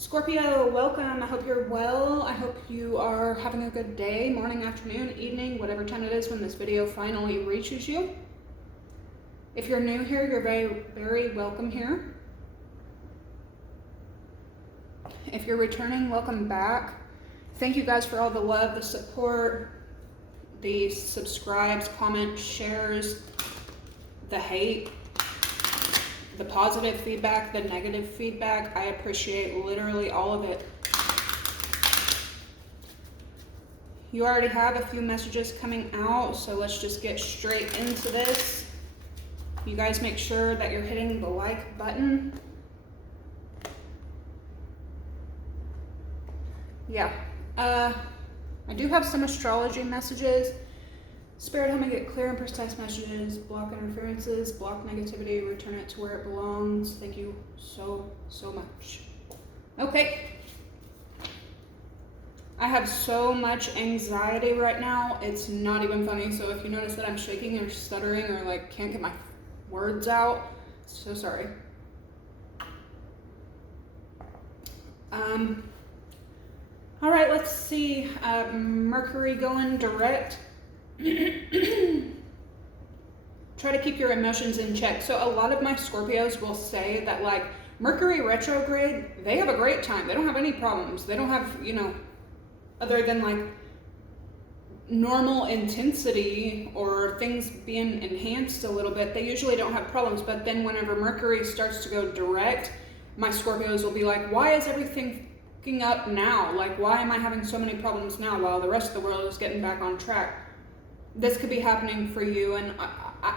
Scorpio, welcome. I hope you're well. I hope you are having a good day, morning, afternoon, evening, whatever time it is when this video finally reaches you. If you're new here, you're very, very welcome here. If you're returning, welcome back. Thank you guys for all the love, the support, the subscribes, comments, shares, the hate, the positive feedback, the negative feedback. I appreciate literally all of it. You already have a few messages coming out, so let's just get straight into this. You guys make sure that you're hitting the like button. Yeah, I do have some astrology messages. Spirit, help me get clear and precise messages, block interferences, block negativity, return it to where it belongs. Thank you so much. Okay. I have so much anxiety right now. It's not even funny. So if you notice that I'm shaking or stuttering or like can't get my words out, so sorry. All right, let's see. Mercury going direct. Try to keep your emotions in check. So a lot of my Scorpios will say that like Mercury retrograde, they have a great time. They don't have any problems. They don't have, other than like normal intensity or things being enhanced a little bit, they usually don't have problems. But then whenever Mercury starts to go direct, my Scorpios will be like, why is everything fucking up now? Like, why am I having so many problems now while the rest of the world is getting back on track? This could be happening for you, and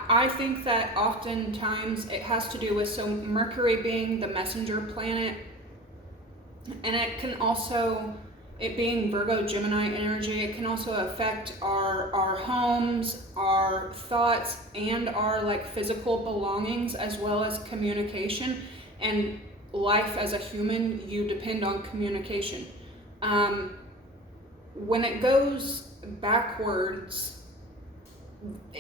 I think that oftentimes it has to do with, so Mercury being the messenger planet, and it can also, it being Virgo Gemini energy, it can also affect our homes, our thoughts, and our like physical belongings, as well as communication and life as a human. You depend on communication. When it goes backwards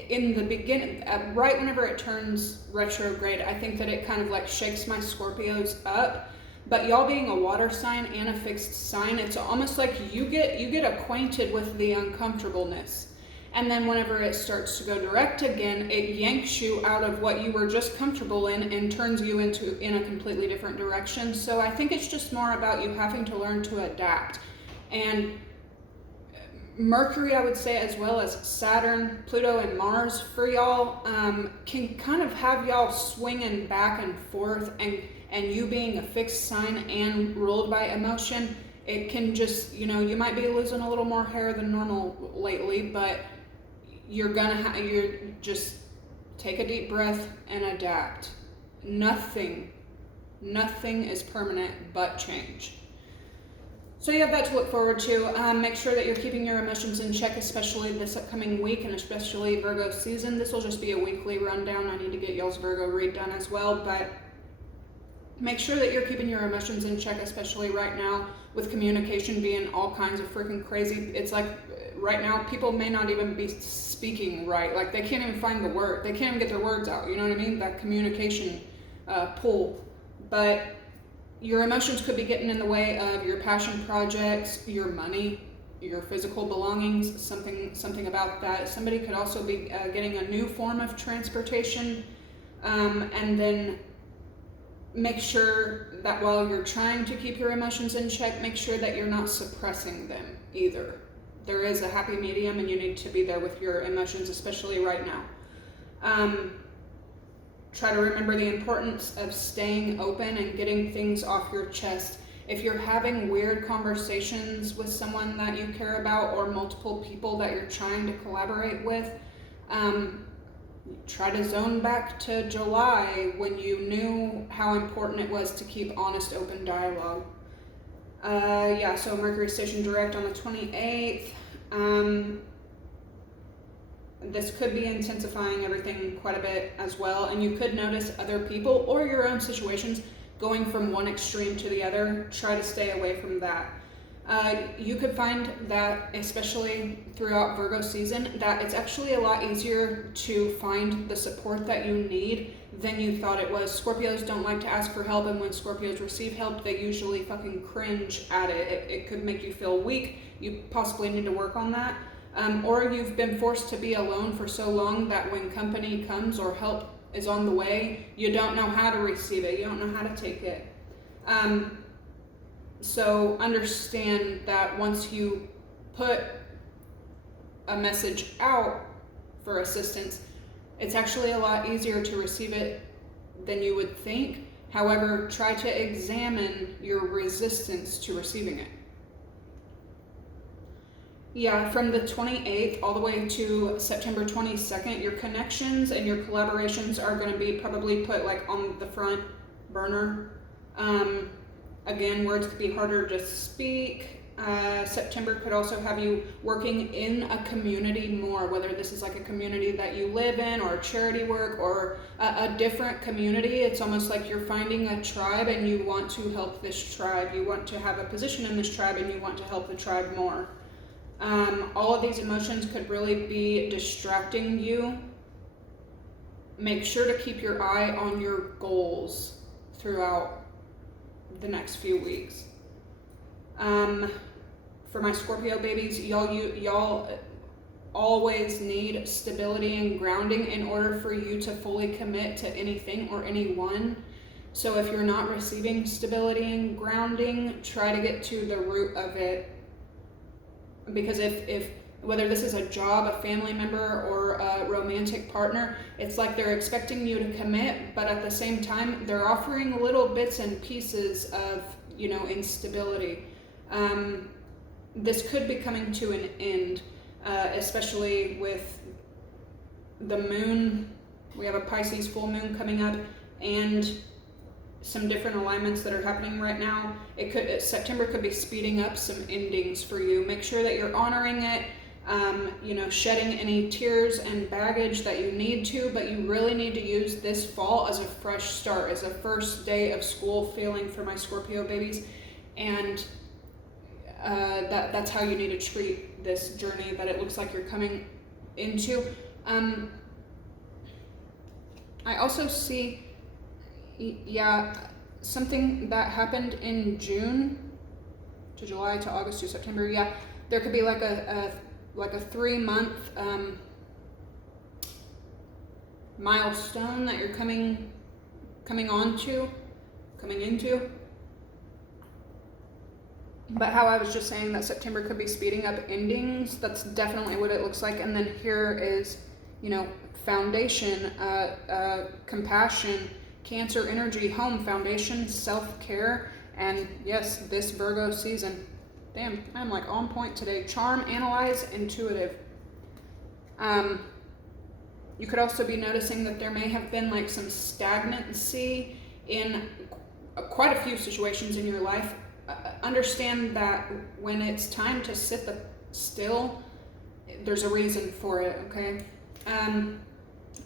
in the beginning, right whenever it turns retrograde, I think that it kind of like shakes my Scorpios up. But y'all being a water sign and a fixed sign, it's almost like you get acquainted with the uncomfortableness. And then whenever it starts to go direct again, it yanks you out of what you were just comfortable in and turns you in a completely different direction. So I think it's just more about you having to learn to adapt. And Mercury, I would say, as well as Saturn, Pluto, and Mars for y'all, can kind of have y'all swinging back and forth, and you being a fixed sign and ruled by emotion, it can just, you might be losing a little more hair than normal lately, but you're just take a deep breath and adapt. Nothing is permanent but change. So you have that to look forward to. Make sure that you're keeping your emotions in check, especially this upcoming week and especially Virgo season. This will just be a weekly rundown. I need to get y'all's Virgo read done as well, but make sure that you're keeping your emotions in check, especially right now with communication being all kinds of freaking crazy. It's like right now people may not even be speaking right. Like they can't even find the word. They can't even get their words out. You know what I mean? That communication pull. But your emotions could be getting in the way of your passion projects, your money, your physical belongings, something about that. Somebody could also be getting a new form of transportation. And then make sure that while you're trying to keep your emotions in check, make sure that you're not suppressing them either. There is a happy medium, and you need to be there with your emotions, especially right now. Try to remember the importance of staying open and getting things off your chest. If you're having weird conversations with someone that you care about or multiple people that you're trying to collaborate with, try to zone back to July when you knew how important it was to keep honest, open dialogue. So Mercury station direct on the 28th. This could be intensifying everything quite a bit as well, and you could notice other people or your own situations going from one extreme to the other. Try to stay away from that. You could find that, especially throughout Virgo season, that it's actually a lot easier to find the support that you need than you thought it was. Scorpios don't like to ask for help, and when Scorpios receive help, they usually fucking cringe at it. It could make you feel weak. You possibly need to work on that. Or you've been forced to be alone for so long that when company comes or help is on the way, you don't know how to receive it. You don't know how to take it. So understand that once you put a message out for assistance, it's actually a lot easier to receive it than you would think. However, try to examine your resistance to receiving it. Yeah, from the 28th all the way to September 22nd, your connections and your collaborations are going to be probably put like on the front burner. Again, words could be harder to speak. September could also have you working in a community more, whether this is like a community that you live in or charity work or a different community. It's almost like you're finding a tribe and you want to help this tribe. You want to have a position in this tribe and you want to help the tribe more. All of these emotions could really be distracting you. Make sure to keep your eye on your goals throughout the next few weeks. For my Scorpio babies, y'all always need stability and grounding in order for you to fully commit to anything or anyone. So if you're not receiving stability and grounding, try to get to the root of it. Because if whether this is a job, a family member, or a romantic partner, it's like they're expecting you to commit, but at the same time, they're offering little bits and pieces of, instability. This could be coming to an end, especially with the moon. We have a Pisces full moon coming up, and some different alignments that are happening right now. September could be speeding up some endings for you. Make sure that you're honoring it, shedding any tears and baggage that you need to, but you really need to use this fall as a fresh start, as a first day of school feeling for my Scorpio babies. And that's how you need to treat this journey that it looks like you're coming into. I also see something that happened in June to July to August to September. There could be like a 3-month milestone that you're coming into. But how I was just saying that September could be speeding up endings, that's definitely what it looks like. And then here is, foundation, compassion, Cancer energy, home, foundation, self-care, and yes, this Virgo season. Damn, I'm like on point today. Charm, analyze, intuitive. You could also be noticing that there may have been like some stagnancy in quite a few situations in your life. Understand that when it's time to sit still, there's a reason for it, okay?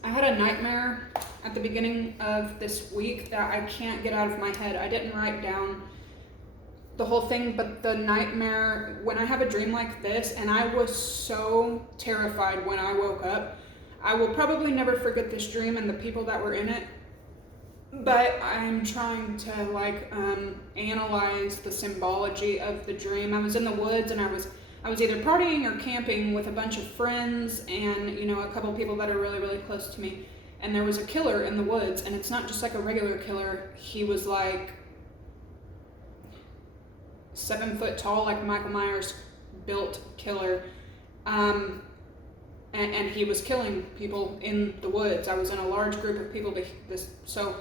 I had a nightmare at the beginning of this week that I can't get out of my head. I didn't write down the whole thing, but the nightmare, when I have a dream like this, and I was so terrified when I woke up, I will probably never forget this dream and the people that were in it, but I'm trying to analyze the symbology of the dream. I was in the woods and I was either partying or camping with a bunch of friends and, a couple people that are really, really close to me. And there was a killer in the woods, and it's not just like a regular killer. He was like 7 foot tall, like Michael Myers built killer. And he was killing people in the woods. I was in a large group of people. So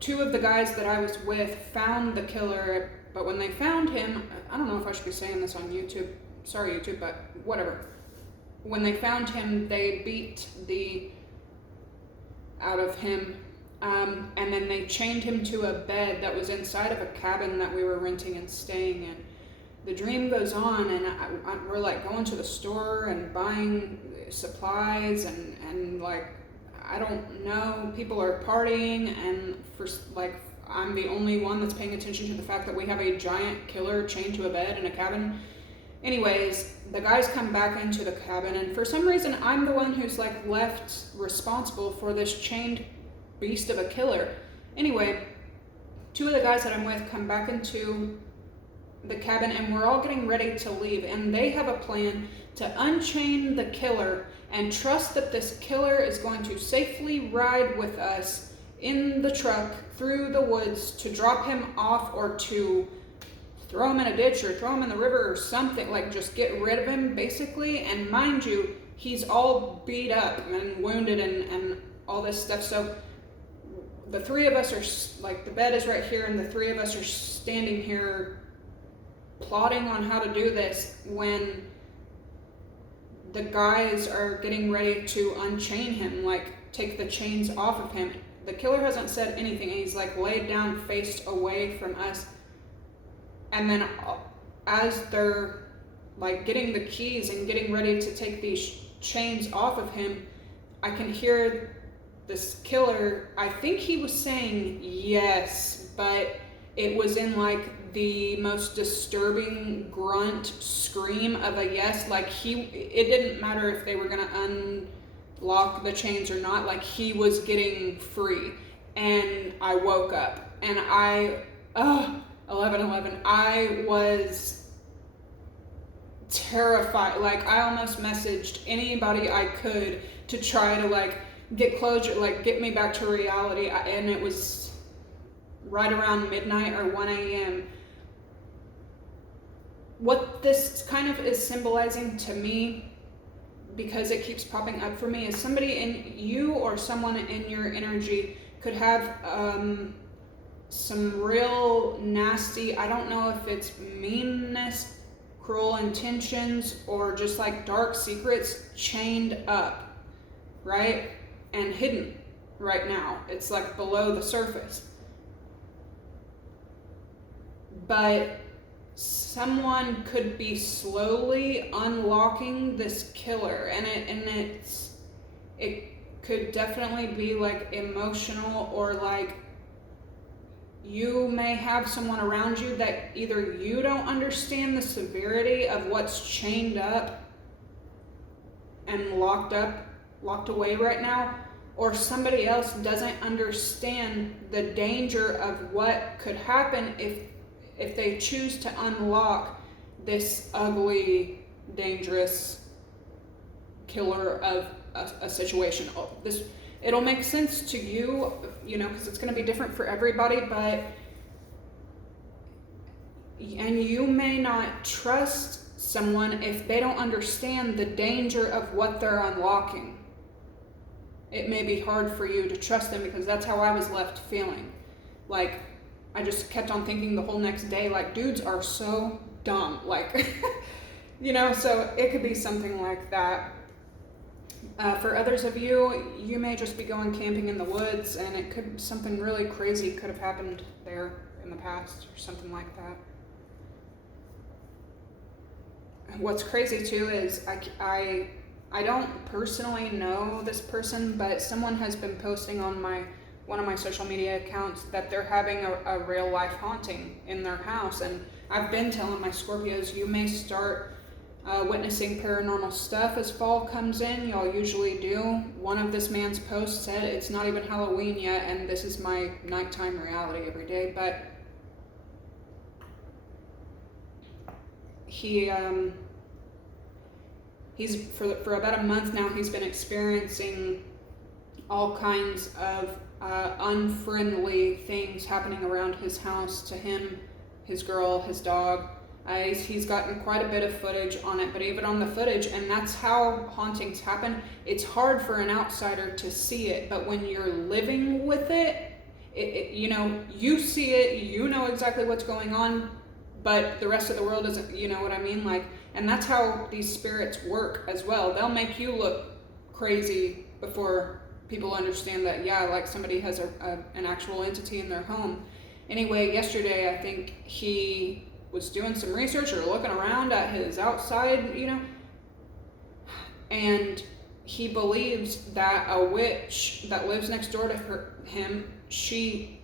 2 of the guys that I was with found the killer, but when they found him, I don't know if I should be saying this on YouTube. Sorry, YouTube, but whatever. When they found him, they beat the out of him, and then they chained him to a bed that was inside of a cabin that we were renting and staying in. The dream goes on, and we're like going to the store and buying supplies, and like, I don't know, people are partying, and I'm the only one that's paying attention to the fact that we have a giant killer chained to a bed in a cabin. Anyways, the guys come back into the cabin, and for some reason, I'm the one who's left responsible for this chained beast of a killer. Anyway, two of the guys that I'm with come back into the cabin, and we're all getting ready to leave, and they have a plan to unchain the killer and trust that this killer is going to safely ride with us in the truck through the woods to drop him off, or to throw him in a ditch or throw him in the river or something, like just get rid of him basically. And mind you, he's all beat up and wounded and all this stuff. So the three of us are, like, the bed is right here and the three of us are standing here plotting on how to do this when the guys are getting ready to unchain him, like take the chains off of him. The killer hasn't said anything, and he's like laid down, faced away from us. And then as they're like getting the keys and getting ready to take these chains off of him, I can hear this killer, I think he was saying yes, but it was in like the most disturbing grunt scream of a yes. Like it didn't matter if they were gonna unlock the chains or not, like he was getting free. And I woke up and 11:11, I was terrified. Like I almost messaged anybody I could to try to like get closure, like get me back to reality. And it was right around midnight or 1 a.m. What this kind of is symbolizing to me, because it keeps popping up for me, is somebody in you or someone in your energy could have some real nasty, I don't know if it's meanness, cruel intentions, or just like dark secrets chained up, right? And hidden right now. It's like below the surface. But someone could be slowly unlocking this killer, and it could definitely be like emotional, or like you may have someone around you that either you don't understand the severity of what's chained up and locked away right now, or somebody else doesn't understand the danger of what could happen if they choose to unlock this ugly, dangerous killer of a situation. It'll make sense to you, because it's going to be different for everybody, and you may not trust someone if they don't understand the danger of what they're unlocking. It may be hard for you to trust them, because that's how I was left feeling. Like, I just kept on thinking the whole next day, like, dudes are so dumb. Like, so it could be something like that. For others of you, you may just be going camping in the woods, and something really crazy could have happened there in the past, or something like that. What's crazy too is I don't personally know this person, but someone has been posting on one of my social media accounts that they're having a real life haunting in their house. And I've been telling my Scorpios, you may start witnessing paranormal stuff as fall comes in. Y'all usually do. One of this man's posts said it's not even Halloween yet, and this is my nighttime reality every day. But he's for about a month now, he's been experiencing all kinds of unfriendly things happening around his house to him, his girl, his dog. He's gotten quite a bit of footage on it, but even on the footage, and that's how hauntings happen, it's hard for an outsider to see it, but when you're living with it, you see it, you know exactly what's going on, but the rest of the world doesn't, you know what I mean? Like, and that's how these spirits work as well. They'll make you look crazy before people understand that, yeah, like somebody has an actual entity in their home. Anyway, yesterday I think he was doing some research or looking around at his outside, and he believes that a witch that lives next door to him, he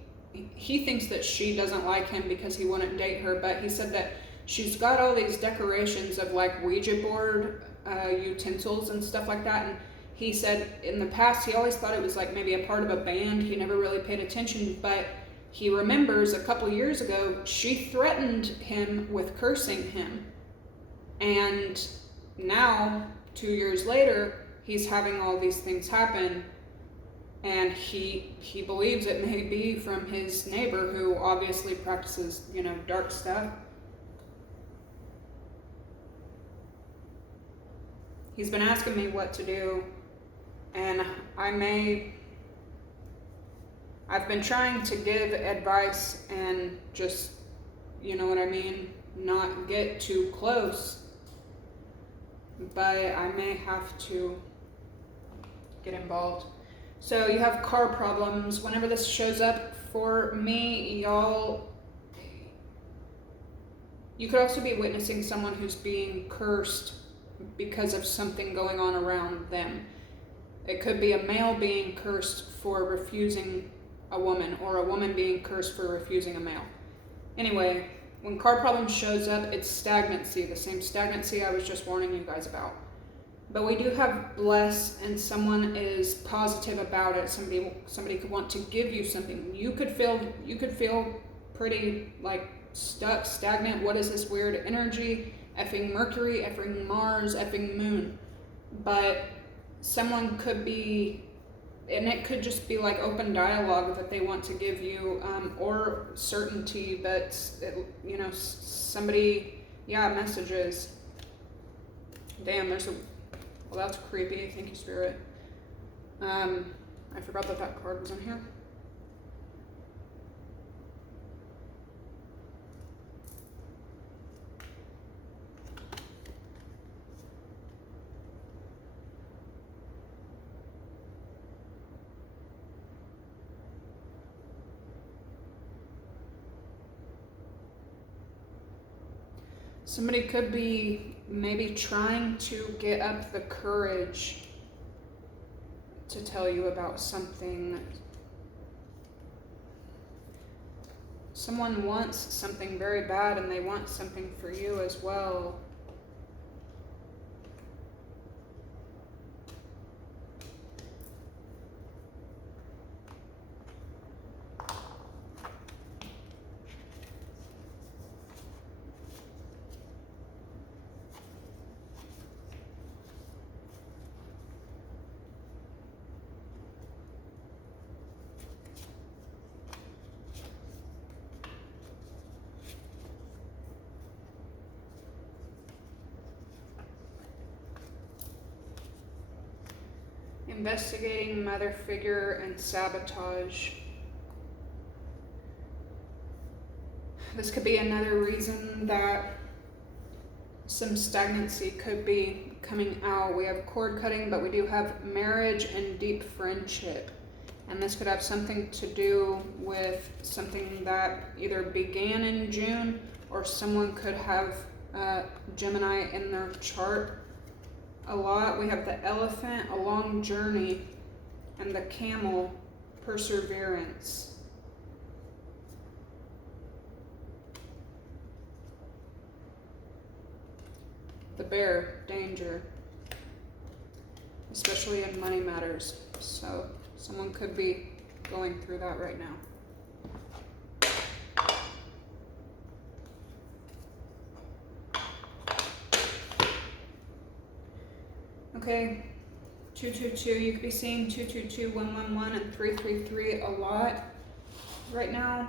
thinks that she doesn't like him because he wouldn't date her, but he said that she's got all these decorations of like Ouija board utensils and stuff like that, and he said in the past he always thought it was like maybe a part of a band. He never really paid attention, but he remembers a couple years ago she threatened him with cursing him. And now, 2 years later, he's having all these things happen, and he believes it may be from his neighbor, who obviously practices, dark stuff. He's been asking me what to do, and I've been trying to give advice and just, you know what I mean, not get too close, but I may have to get involved. So you have car problems. Whenever this shows up for me, y'all, you could also be witnessing someone who's being cursed because of something going on around them. It could be a male being cursed for refusing a woman, or a woman being cursed for refusing a male. Anyway, when car problem shows up, it's stagnancy, the same stagnancy I was just warning you guys about. But we do have bless, and someone is positive about it. Somebody could want to give you something. You could feel pretty like stuck, stagnant. What is this weird energy? Effing Mercury, effing Mars, effing Moon. But someone could be, and it could just be like open dialogue that they want to give you, or certainty that, somebody, messages. Damn, well, that's creepy. Thank you, Spirit. I forgot that card was in here. Somebody could be maybe trying to get up the courage to tell you about something. Someone wants something very bad, and they want something for you as well. Investigating mother figure and sabotage. This could be another reason that some stagnancy could be coming out. We have cord cutting, but we do have marriage and deep friendship. And this could have something to do with something that either began in June, or someone could have Gemini in their chart a lot. We have the elephant, a long journey, and the camel, perseverance. The bear, danger, especially in money matters. So someone could be going through that right now. Okay, 222, you could be seeing 222, 111, and 333 a lot right now.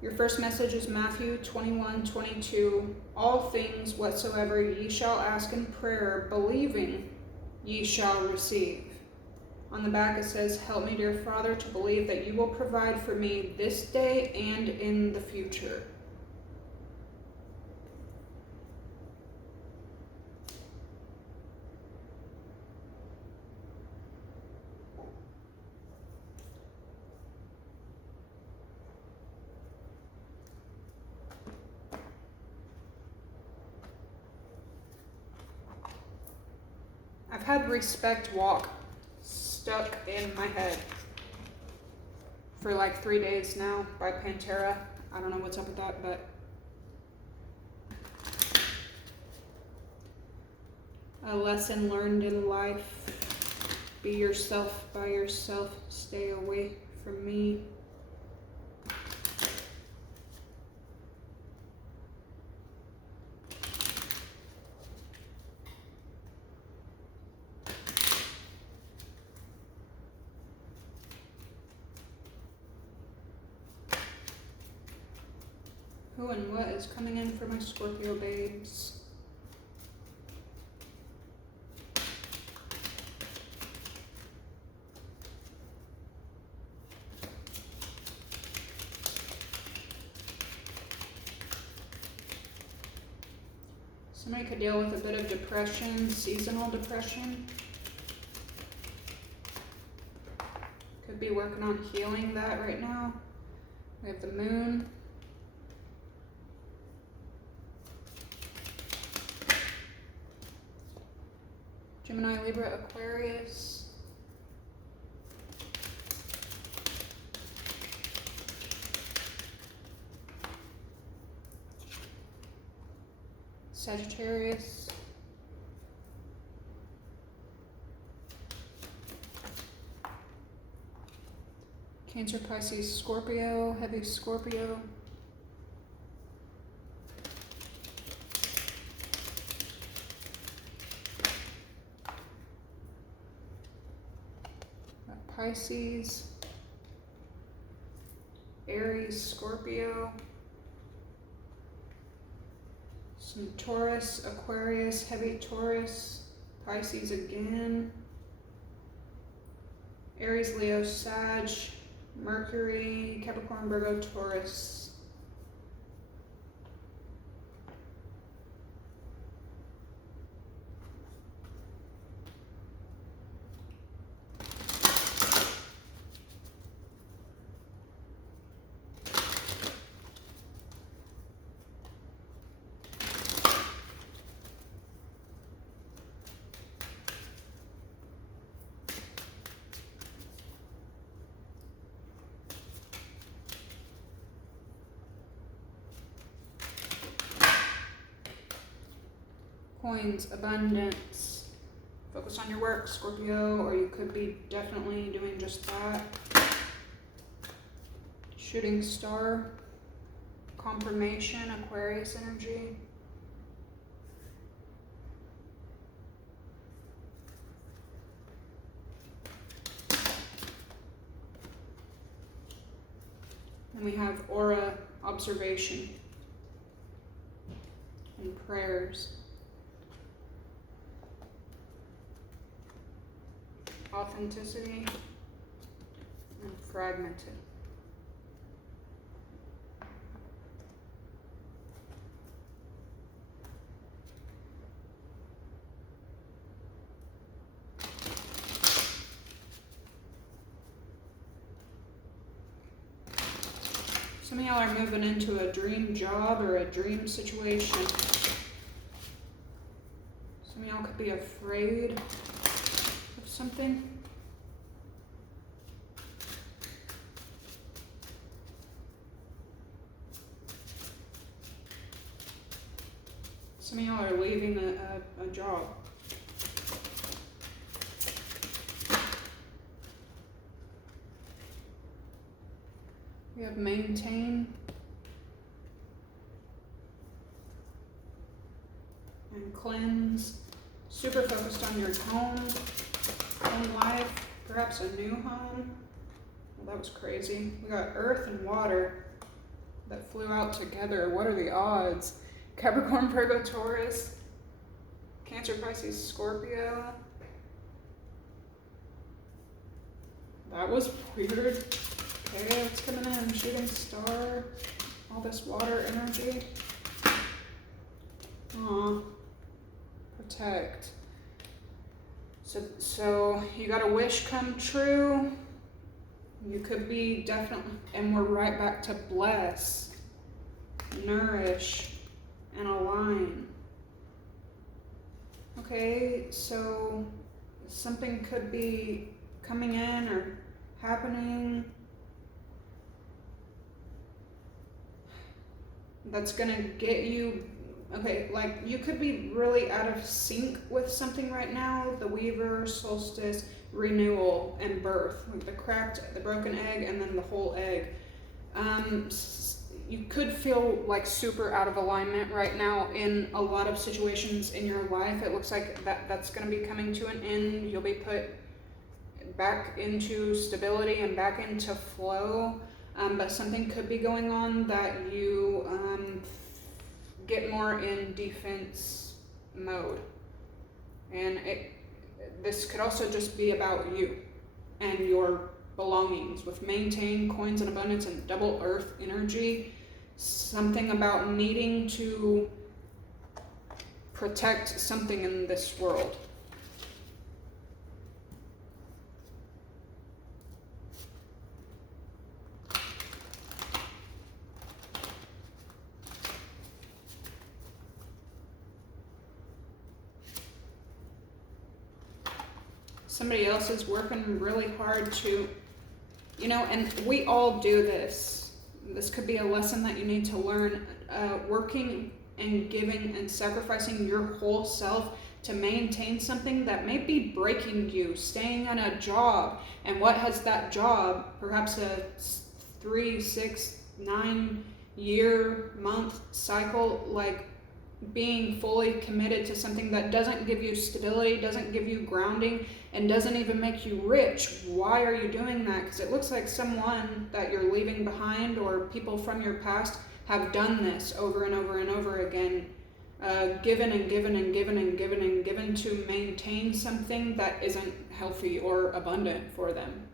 Your first message is Matthew 21:22. All things whatsoever ye shall ask in prayer, believing ye shall receive. On the back it says, help me, dear Father, to believe that you will provide for me this day and in the future. I've had respect walk stuck in my head for like 3 days now by Pantera. I don't know what's up with that, but a lesson learned in life. Be yourself by yourself. Stay away from me. Who and what is coming in for my Scorpio babes? Somebody could deal with a bit of depression, seasonal depression. Could be working on healing that right now. We have the moon. Gemini, Libra, Aquarius. Sagittarius. Cancer, Pisces, Scorpio, heavy Scorpio. Pisces, Aries, Scorpio, some Taurus, Aquarius, heavy Taurus, Pisces again, Aries, Leo, Sag, Mercury, Capricorn, Virgo, Taurus. Coins, abundance. Focus on your work, Scorpio, or you could be definitely doing just that. Shooting star, confirmation, Aquarius energy. And we have aura, observation, and prayers. Authenticity and fragmented. Some of y'all are moving into a dream job or a dream situation. Some of y'all could be afraid of something. Some of y'all are leaving a job. We have maintain and cleanse. Super focused on your home life, perhaps a new home. Well, that was crazy. We got earth and water that flew out together. What are the odds? Capricorn, Virgo, Taurus, Cancer, Pisces, Scorpio. That was weird. Okay, what's coming in? Shooting star. All this water energy. Aw. Protect. So you got a wish come true. You could be definitely, and we're right back to bless, nourish, and align. Okay, so something could be coming in or happening that's gonna get you Okay, like you could be really out of sync with something right now. The Weaver, solstice, renewal, and birth. Like the cracked, the broken egg, and then the whole egg. You could feel like super out of alignment right now in a lot of situations in your life. It looks like that's going to be coming to an end. You'll be put back into stability and back into flow. But something could be going on that you get more in defense mode. And this could also just be about you and your belongings. With maintain, coins, and abundance, and double earth energy, something about needing to protect something in this world. Somebody else is working really hard to, and we all do this. This could be a lesson that you need to learn. Working and giving and sacrificing your whole self to maintain something that may be breaking you, staying on a job. And what has that job, perhaps a 3, 6, 9 year, month cycle, like being fully committed to something that doesn't give you stability, doesn't give you grounding, and doesn't even make you rich. Why are you doing that? Because it looks like someone that you're leaving behind or people from your past have done this over and over and over again, given and given and given and given and given to maintain something that isn't healthy or abundant for them.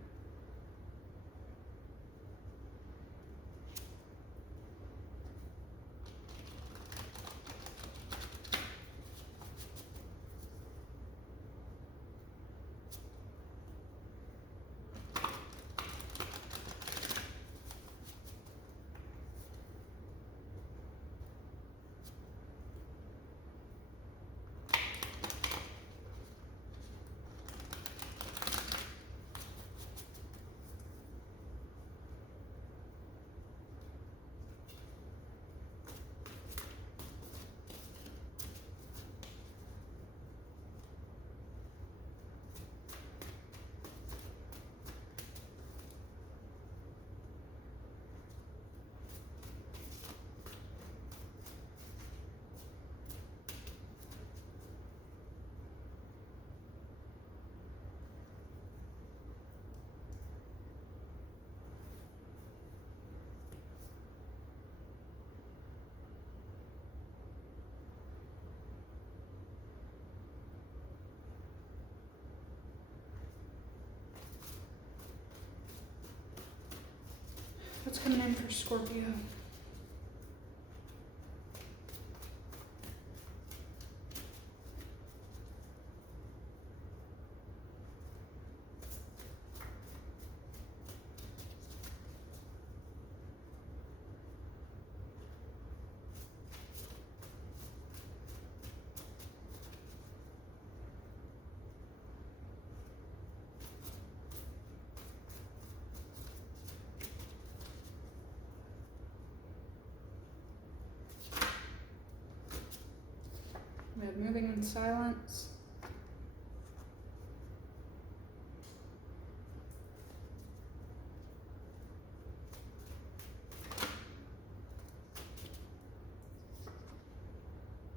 What's coming in for Scorpio? We have moving in silence.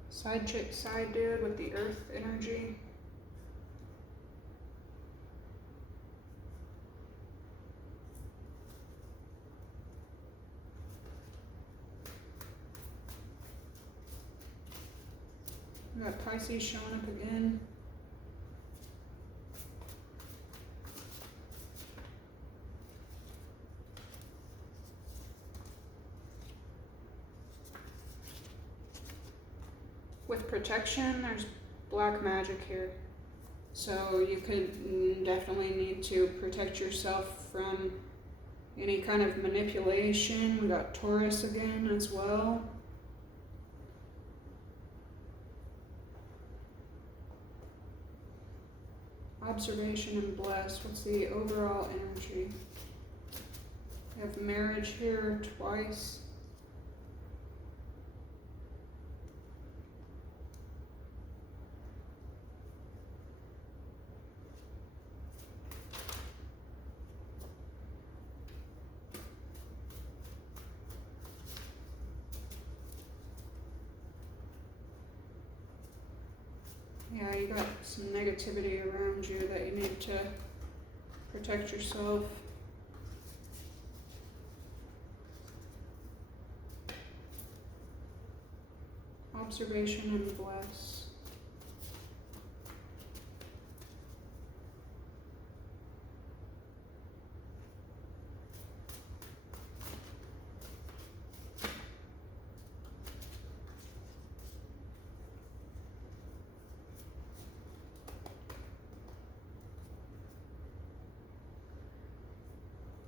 Side chick, side dude with the earth energy. We got Pisces showing up again. With protection, there's black magic here. So you could definitely need to protect yourself from any kind of manipulation. We got Taurus again as well. Observation and bless. What's the overall energy? We have marriage here twice. Yeah, you got some negativity around you that you need to protect yourself. Observation and bless.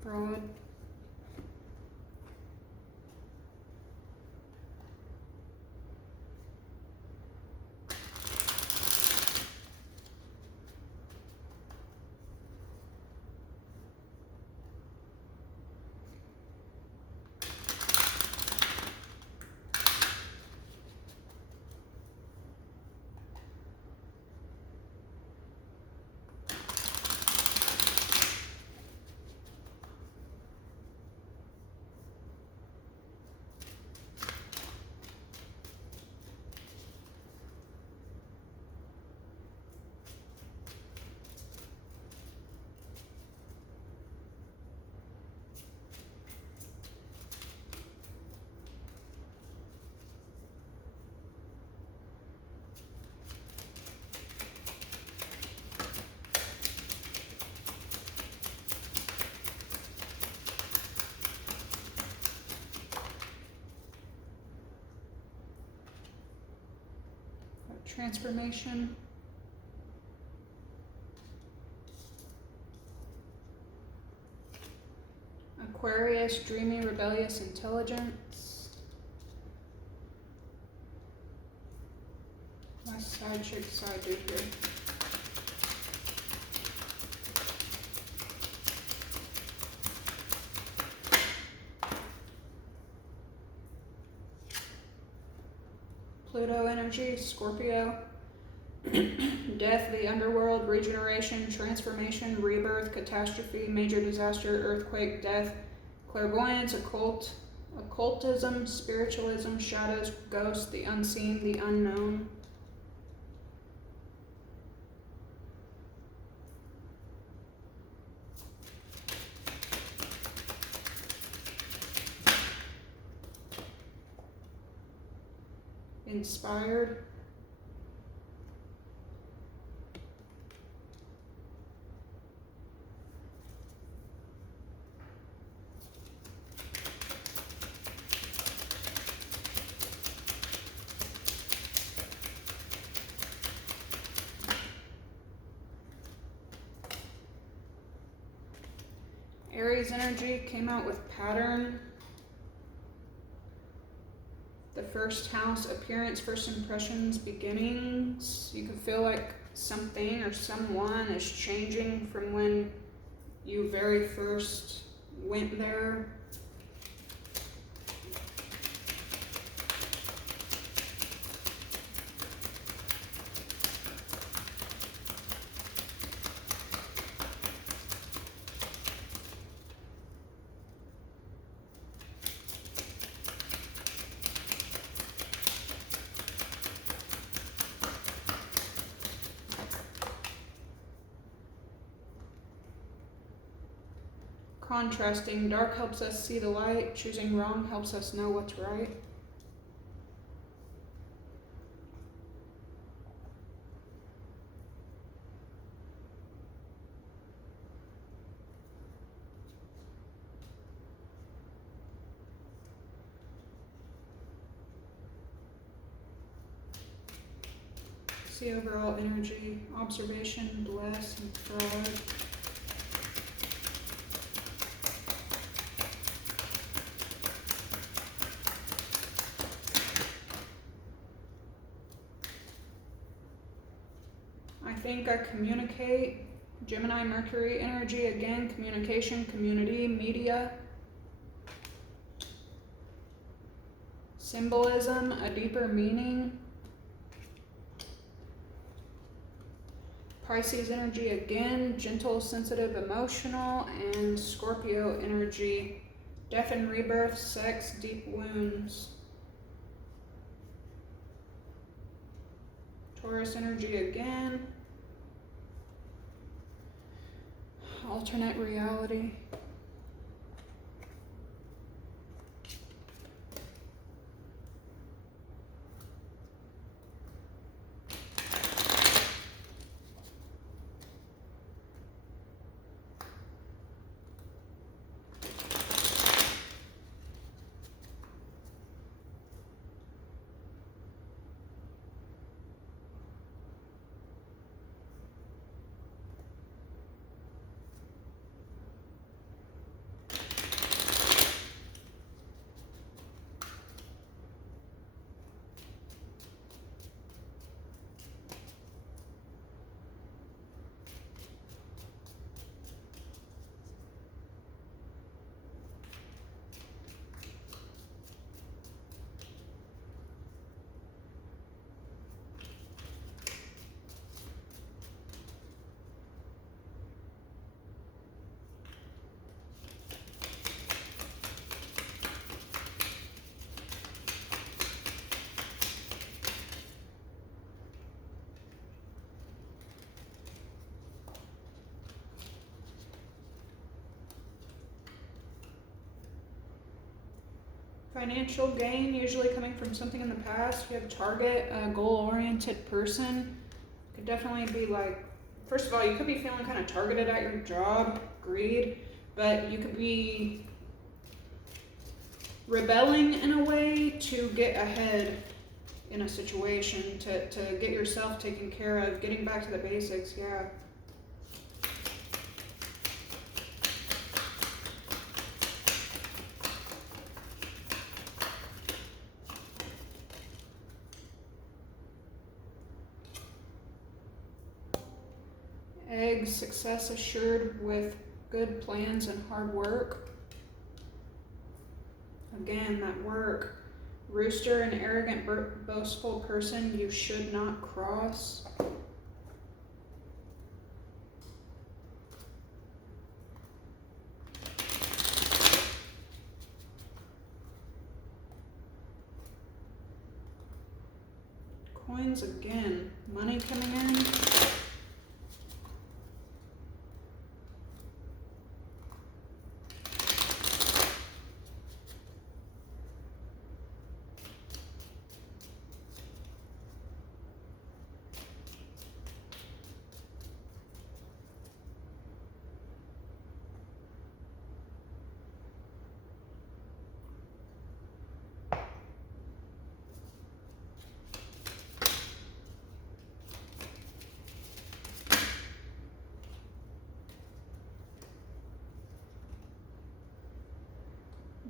Broad. Transformation. Aquarius, dreamy, rebellious intelligence. My side chick side dude here. Pluto energy, Scorpio. Death, the underworld, regeneration, transformation, rebirth, catastrophe, major disaster, earthquake, death, clairvoyance, occultism, spiritualism, shadows, ghosts, the unseen, the unknown. Inspired. Aries energy came out with pattern. The first house, appearance, first impressions, beginnings. You can feel like something or someone is changing from when you very first went there. Contrasting, dark helps us see the light, choosing wrong helps us know what's right. See overall energy, observation, bless, and fraud. I think I communicate. Gemini, Mercury energy, again, communication, community, media. Symbolism, a deeper meaning. Pisces energy again, gentle, sensitive, emotional. And Scorpio energy, death and rebirth, sex, deep wounds. Taurus energy again. Alternate reality. Financial gain, usually coming from something in the past. You have target, a goal-oriented person. Could definitely be like, first of all, you could be feeling kind of targeted at your job, greed, but you could be rebelling in a way to get ahead in a situation, to get yourself taken care of, getting back to the basics, yeah. Eggs, success assured with good plans and hard work. Again, that work. Rooster, an arrogant, boastful person you should not cross. Coins again. Money coming in.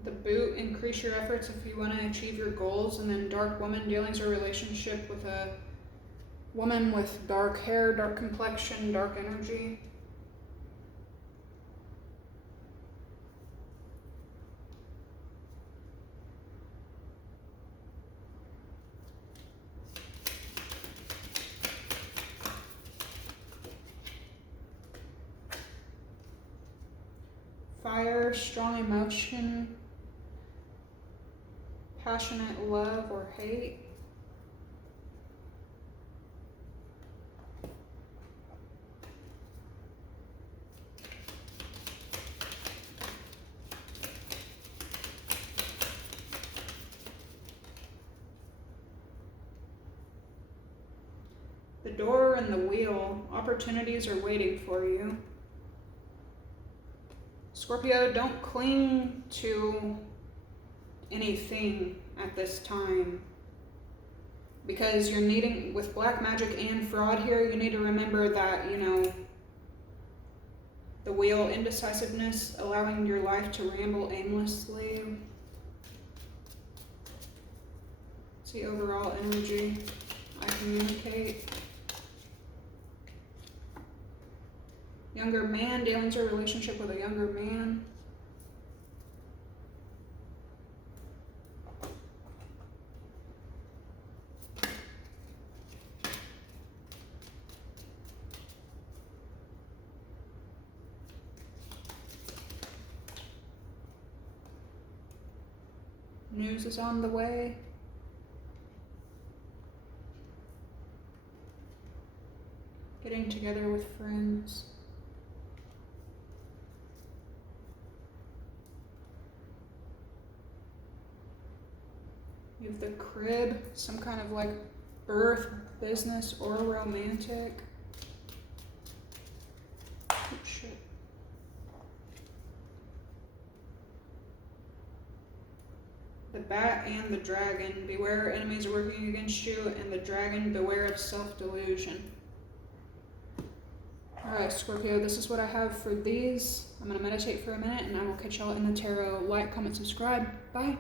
The boot, increase your efforts if you want to achieve your goals. And then dark woman, dealings or relationship with a woman with dark hair, dark complexion, dark energy. Fire, strong emotion, passionate love or hate. The door and the wheel, opportunities are waiting for you. Scorpio, don't cling to anything at this time, because you're needing, with black magic and fraud here, you need to remember that, you know, the wheel, indecisiveness, allowing your life to ramble aimlessly. See overall energy. I communicate. Younger man, dealings or relationship with a younger man. News is on the way. Getting together with friends. You have the crib, some kind of like birth, business, or romantic. Oh shit. The bat and the dragon. Beware, enemies are working against you. And the dragon, beware of self-delusion. Alright, Scorpio, this is what I have for these. I'm going to meditate for a minute and I will catch y'all in the tarot. Like, comment, subscribe. Bye.